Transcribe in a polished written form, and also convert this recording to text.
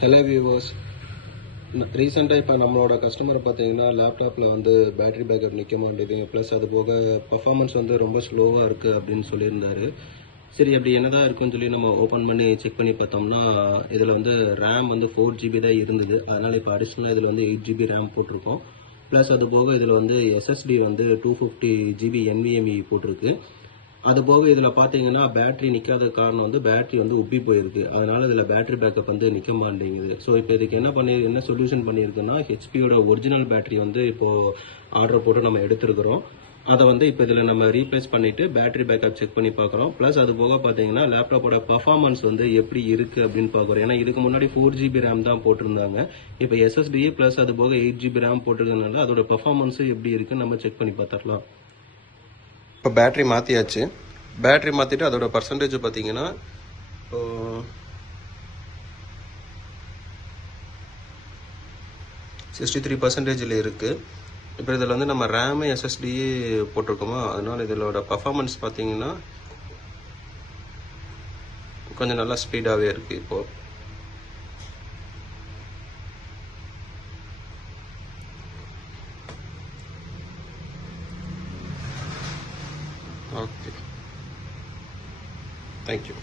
Hello viewers, ரீசெண்டாக இப்போ நம்மளோட கஸ்டமர் பார்த்தீங்கன்னா லேப்டாப்பில் வந்து பேட்டரி பேக்கப் நிற்க மாட்டேங்குது, ப்ளஸ் அது போக பர்ஃபார்மன்ஸ் வந்து ரொம்ப ஸ்லோவாக இருக்குது அப்படின்னு சொல்லியிருந்தாரு. சரி, அப்படி என்னதான் இருக்குன்னு சொல்லி நம்ம ஓப்பன் பண்ணி செக் பண்ணி பார்த்தோம்னா இதில் வந்து ரேம் வந்து 4GB தான் இருந்தது. அதனால் இப்போ அடிஷ்னலாக இதில் வந்து 8GB ரேம் போட்டிருக்கோம். ப்ளஸ் அது போக இதில் வந்து எஸ்எஸ்டி வந்து 250GB NVMe போட்டிருக்கு. அது போக இதில் பார்த்தீங்கன்னா பேட்டரி நிற்காத காரணம் வந்து பேட்டரி வந்து உப்பி போயிருக்கு. அதனால இதில் பேட்டரி பேக்கப் வந்து நிற்க மாட்டேங்குது. ஸோ இப்போ இதுக்கு என்ன சொல்யூஷன் பண்ணியிருக்குன்னா, ஹெச்பியோட ஒரிஜினல் பேட்டரி வந்து இப்போது ஆர்டர் போட்டு நம்ம எடுத்துருக்கிறோம். அதை வந்து இப்போ இதில் நம்ம ரீப்ளேஸ் பண்ணிவிட்டு பேட்டரி பேக்கப் செக் பண்ணி பார்க்குறோம். ப்ளஸ் அது போக பார்த்தீங்கன்னா லேப்டாப்போட பர்ஃபார்மன்ஸ் வந்து எப்படி இருக்குது அப்படின்னு பார்க்குறோம். ஏன்னா இதுக்கு முன்னாடி 4GB ரேம் தான் போட்டிருந்தாங்க. இப்போ SSD ப்ளஸ் அது போக 8GB ரேம் போட்டிருக்கனால அதோட பர்ஃபார்மன்ஸு எப்படி இருக்குன்னு நம்ம செக் பண்ணி பார்த்துடலாம். இப்போ பேட்டரி மாற்றியாச்சு. பேட்டரி மாற்றிட்டு அதோட பர்சன்டேஜ் பார்த்தீங்கன்னா இப்போ 63% இருக்குது. இப்போ இதில் வந்து நம்ம ரேமு எஸ்எஸ்டியே போட்டிருக்கோமா, அதனால் இதோட பர்ஃபார்மன்ஸ் பார்த்தீங்கன்னா கொஞ்சம் நல்லா ஸ்பீடாகவே இருக்குது இப்போது. Okay, thank you.